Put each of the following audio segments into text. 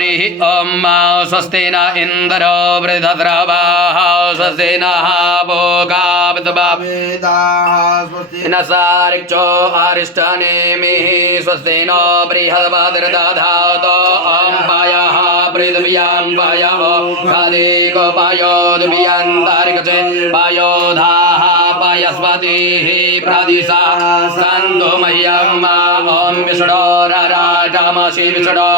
ओम स्वस्ति न इंद्रो वृद्धद्रवाः स्वस्ति नः भोगा स्वस्ति न सारिक्षो अरिष्टनेमिः स्वस्ति नो बृहद्बद्रदधातो अम्बयः पृथिव्यां पयो खादिकोपयो दुभियन्तारिकचे पयोधाः पयस्पतिः प्रदिशा सन्तु मह्यं ॐ विष्णो राराजमसि विष्णो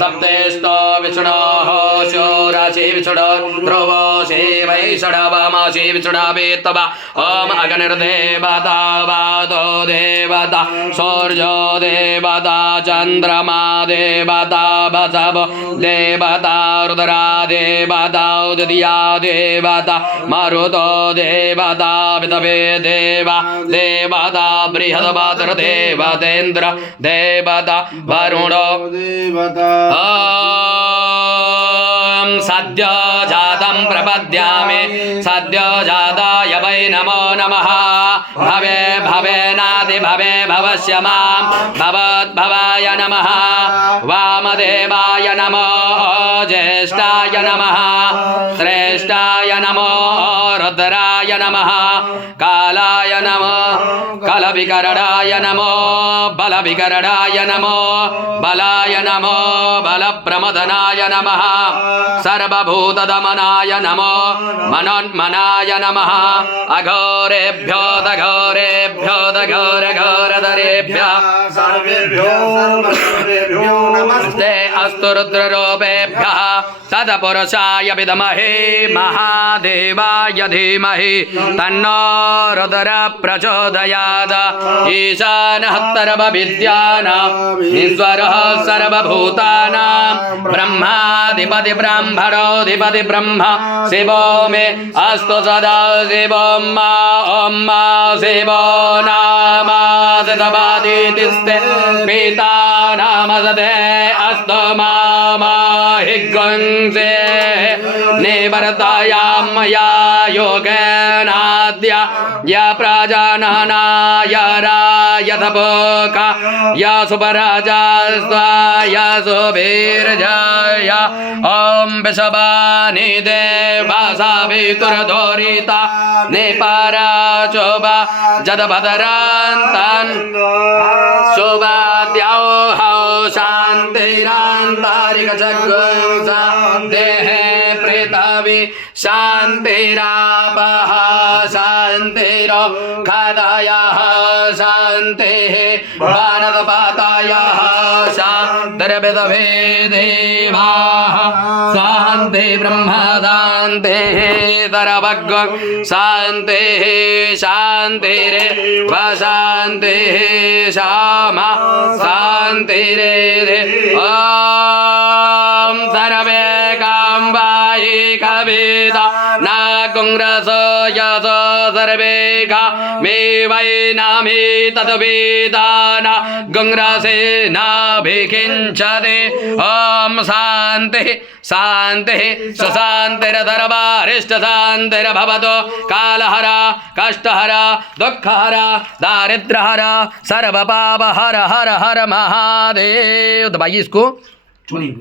सप्तेस्तो विष्णोः शोराशि विष्णो ध्रुवो शिवै षडवमसि विष्णवेत्तवा ॐ अग्निर्देवता वादो देवता सूर्यो देवता चन्द्रमा देवता वसवो देवता रुद्रा देवता उदया देवता मरुतो देवता विदवे देवा देवता बृहद्बद्रदेवतेन्द्र देवता वरुणो देवता सद्यो जातं प्रपद्यामि सद्यो जाताय वै नमो नमः भवे भवेनादि भवे भवस्य मां भवद्भवाय नमः वामदेवाय नमो ज्येष्ठाय नमः श्रेष्ठाय नमो रुद्राय नमः कालाय नमो कलविकरणाय नमो बलविकरणाय नमो बलाय नमो बलप्रमदनाय नमः सर्वभूतदमनाय नमो मनोन्मनाय नमः अघोरेभ्यो दघोरेभ्यो दघोरघोरधरेभ्यः सर्वेभ्यो नमस्ते अस्तु रुद्ररूपेभ्यः तत्पुरुषाय विद्महे महादेवाय धीमहि तन्नो रुद्रः प्रचोदयात् ईशानः सर्वविद्यानां ईश्वरः सर्वभूतानां ब्रह्माधिपति ब्रह्मणोऽधिपति ब्रह्म शिवो मे अस्तु सदा शिवं ॐ शिवो नामादितिस्ते पिता नामसदे अस्तु माहिगुंसे निवर्तयां मया योगेनाद्य य प्रजाननाय रायतपोका य सुपराजास्त्वाय सुवीर्याय ॐ विषवानि देवासाभितुरधोरिता निपराशोभा जदभदरान्तान् शोभाद्यौः शान्तिरान्तरिकचक्षुषा देहे पृथ्वी शान्तिरापः शान्तिरो खादायाः शान्तिः वानरपातायाः शान्तिर्विदवे देवाः शान्ति ब्रह्म शान्तिः सर्वज्ञ शान्तिः शान्तिरेव शान्तिः श्यामा शान्तिरेधे ॐ सर्वे काम्बायि कविता न कुङ्ग्रसो यशो सर्वे का मे वै नामे तद्वेदान गुङ्ग्रसे नाभिकिञ्चते ॐ शान्तिः शान्तिः सुशान्तिरधर्वारिष्टशान्तिर्भवतु कालहर कष्टहर दुःखहर दारिद्र्यहर सर्वपापहर हर हर महादेव। दबाइए इसको।